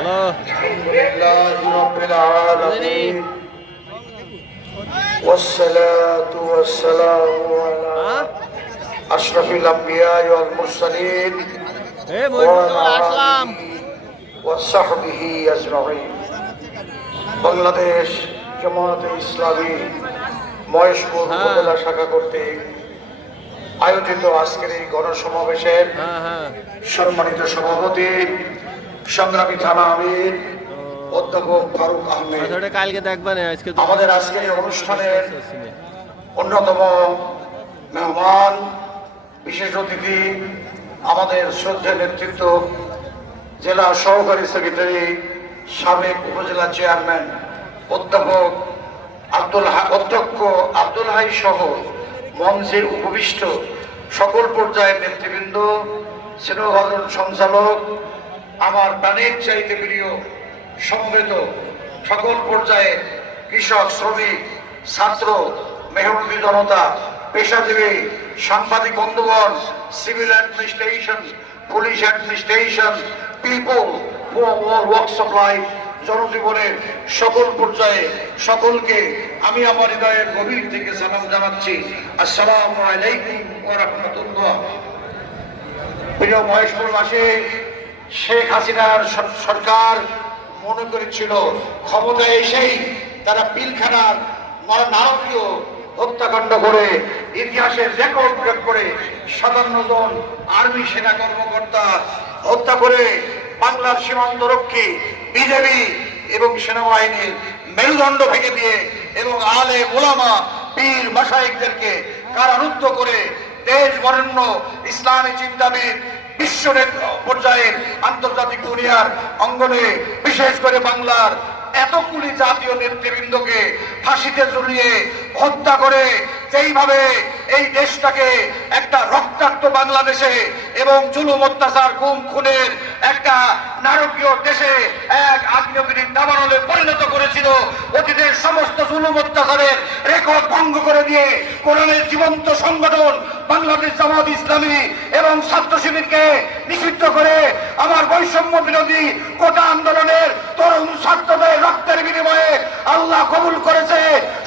Hello لله رب العالمين والصلاة والسلام على أشرف الأنبياء والمرسلين এ মহিবুল আসলাম وصحبه أجمعين বাংলাদেশ জামাতে ইসলামী মহেশপুর হ্যাঁ। উপজেলা শাখা কর্তৃক আয়োজিত আজকের এই গণসমাবেশের হ্যাঁ হ্যাঁ সম্মানিত সভাপতি সংগ্রামী থানা আমির অধ্যাপক ফারুক আহমেদ। আসলে কালকে দেখবা না আজকে আমাদের আজকের অনুষ্ঠানের অন্যতম মেহমান বিশেষ অতিথি আমাদের শ্রদ্ধেয় নেতৃত্ব জেলা সহকারী সেক্রেটারি সাবেক উপজেলা চেয়ারম্যান অধ্যাপক আব্দুল অধ্যক্ষ আব্দুল হাই সহ মঞ্চে উপবিষ্ট সকল পর্যায়ের নেতৃবৃন্দ স্নেহভাজন সঞ্চালক আমার প্রাণের চাইতে প্রিয়, সমবেত সকল পর্যায়ে কৃষক, শ্রমিক, ছাত্র, মেহনতি জনতা, পেশাজীবী, সাংবাদিক বন্ধুগণ civil administration police administration people works of life জনজীবনের সকল পর্যায়ে সকলকে আমি আমার হৃদয়ের গভীর থেকে সালাম জানাচ্ছি। আসসালামু আলাইকুম ওয়া রাহমাতুল্লাহ। প্রিয় মহেশপুরবাসী শেখ হাসিনার সরকার মনে করেছিল ক্ষমতায় এসেই তারা পিলখানার নার- নারকীয় হত্যাকাণ্ড করে ইতিহাসের রেকর্ড ব্রেক করে সাতান্ন জন আর্মি সেনা কর্মকর্তা হত্যা করে বাংলার সীমান্ত রক্ষী, বিজেপি এবং সেনাবাহিনীর মেরুদণ্ড ভেঙে দিয়ে এবং আলে ওলামা পীর মাসাইকদেরকে কারারুদ্ধ করে দেশ বরেণ্য ইসলামী চিন্তাবিদ বিশ্ব নেত- পর্যায়ের আন্তর্জাতিক দুনিয়ার অঙ্গনে, বিশেষ করে বাংলার এতগুলি জাতীয় নেতৃবৃন্দকে ফাঁসিতে ঝুলিয়ে হত্যা করে, যেইভাবে এই দেশটাকে একটা রক্তাক্ত বাংলাদেশে এবং জুলুম অত্যাচার, গুম, খুনের একটা নারকীয় দেশে এক আগ্নেয়গিরির দাবানলে পরিণত করেছিল। অতীতের সমস্ত জুলুম অত্যাচারের রেকর্ড ভঙ্গ করে দিয়ে কোরআনের জীবন্ত সংগঠন বাংলাদেশ জামাত ইসলামী এবং ছাত্র শিবিরকে নিষিদ্ধ করে আমার বৈষম্য বিরোধী কোটা আন্দোলনের তরুণ ছাত্রদের রক্তের বিনিময়ে আল্লাহ কবুল করেছে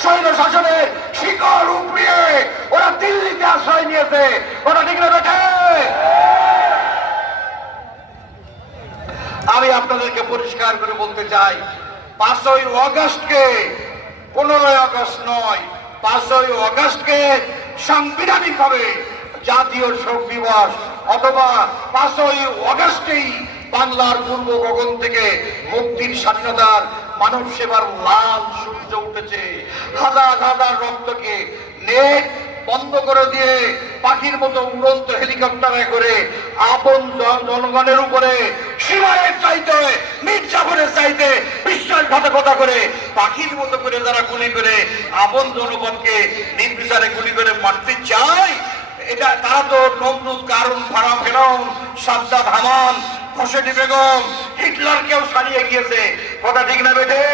স্বৈর শাসনের শিকড় উপড়িয়ে। ওরা দিল্লিতে আশ্রয় নিয়েছে। ওরা ঠিক না আমি আপনাদেরকে পরিষ্কার করে বলতে চাই, পাঁচই অগস্টকে পনেরোই অগস্ট নয় পাঁচই অগস্টকে সাংবিধানিক হবে জাতীয় শোক দিবস অথবা পাঁচই অগস্টেই বাংলার পূর্ব গগন থেকে মুক্তির স্বাধীনতার মানব সেবার লাল সূর্য উঠেছে। হাজার হাজার রক্তকে নেট বন্ধ করে দিয়ে পাখির মতো উড়ন্ত হেলিকপ্টারে করে আপন জন- জনগণের উপরে সীমারের চাইতে মির্জাফরের চাইতে বিশ্বাসঘাতকতা করে পাখির মতো করে যারা গুলি করে আপন জনগণকে নির্বিচারে গুলি করে মারতে চায়, এটা তারা তো নমরুদ কারণ ফারা ফেরাউন সাদ্দাত হামান খসেডি বেগম, হিটলারকেও ছাড়িয়ে গিয়েছে। কথা ঠিক না বেঠে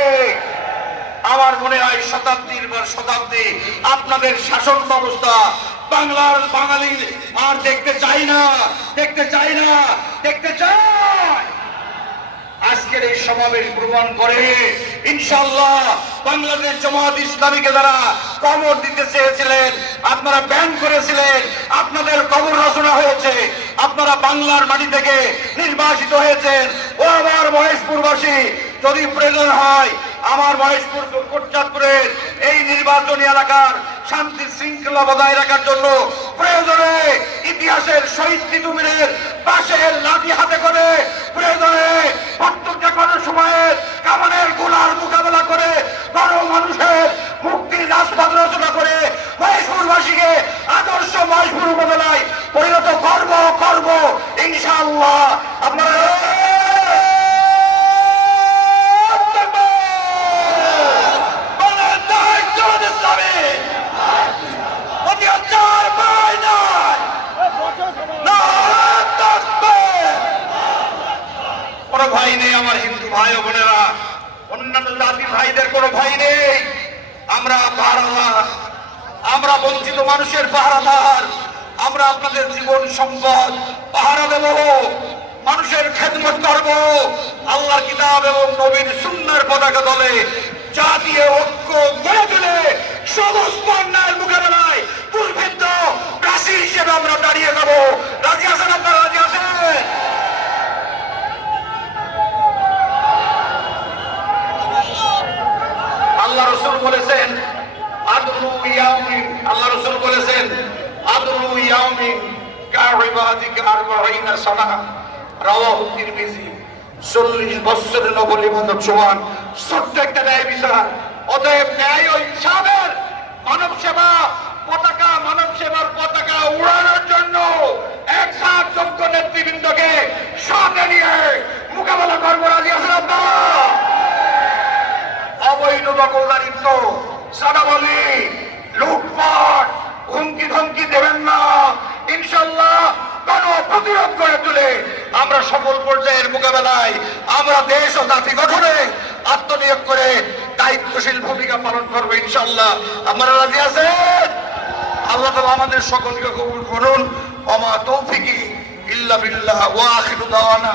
আমার মনে হয় শতাব্দীর পর শতাব্দী আপনাদের শাসন ব্যবস্থা বাংলার বাঙালি আর দেখতে চাই না, দেখতে চাই না, দেখতে চাই। আজকের এই সমাবেশ প্রমাণ করে ইনশাল্লাহ বাংলাদেশ জামাত ইসলামীকে যারা কবর দিতে চেয়েছিলেন, আপনারা ব্যান করেছিলেন, আপনাদের কবর রচনা হয়েছে, আপনারা বাংলার মাটি থেকে নির্বাসিত হয়েছেন। ও আমার মহেশপুরবাসী, যদি প্রয়োজন হয় আমার মহেশপুর কোটচাঁদপুরের এই নির্বাচনী এলাকার শান্তি শৃঙ্খলা বজায় রাখার জন্য প্রয়োজনে ইতিহাসের শহীদ তিতুমিরের পাশে লাঠি হাতে করে প্রয়োজনে প্রত্যেকটা কোনো সময়ের কামানের গোলার মোকাবেলা করে বড় মানুষের মুক্তির রাজপথ রচনা করে মহেশপুরবাসীকে আদর্শ মহেশপুর উপজেলায় পরিণত করব করব ইনশাআল্লাহ আপনারা বলেন নাই জামাত ইসলামী। অত্যাচার পায় নাই। নারায়ণ তাকবীর। কোনো ভাই নেই আমার হিন্দু ভাই ও বোনেরা অন্যান্য জাতি ভাইদের কোনো ভাই নেই আমরা পাহারাদার আমরা বঞ্চিত মানুষের পাহারাদার, আমরা আপনাদের জীবন সম্পদ, পাহারা দেব, মানুষের খেদমত করব, আল্লাহর কিতাব এবং নবীর সুন্নার পতাকা দলে জাতীয় ঐক্য গড়ে তুলে সমস্ত অন্যায়ের মোকাবেলায় দুর্ভিদ্ধ রাশি হিসেবে আমরা দাঁড়িয়ে যাব। রাজি আছেন আপনারা? রাজি আছেন? আল্লাহ রসুল বলেছেন আল্লাহ বলেছেন, আদরু ইয়াউমিন কারিবাদিকা আরবাইনা সানা। রাওয়াহু তিরমিজি 40 বছরের নবলি মানব ছোট্ট একটা ন্যায় বিচার। অতএব ন্যায় ও ইনসাফের মানব সেবা, পতাকা, মানব সেবার পতাকা উড়ানোর জন্য নেতৃবৃন্দকে সাথে নিয়ে মোকাবেলা করব অবৈধ দখলদারিত্ব লুটপাট হুমকি ধমকি দেবেন না ইনশাল্লাহ কোন প্রতিরোধ করে তুলে আমরা সকল পর্যায়ের মোকাবেলায়, আমরা দেশ ও জাতি গঠনে আত্মনিয়োগ করে দায়িত্বশীল ভূমিকা পালন করব ইনশাল্লাহ আপনারা রাজি আছেন? আল্লাহ তালা আমাদের সকলকে কবুল করুন। অমা তৌফিকি ইল্লা বিল্লাহ ওয়া আখিরু দাওয়ানা।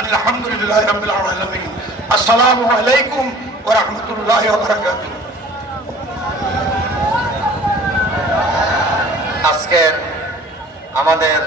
আলহামদুলিল্লাহ রাব্বিল আলামিন। আসসালামু আলাইকুম ওয়া রাহমাতুল্লাহি ওয়া বারাকাতুহু। আজকের আমাদের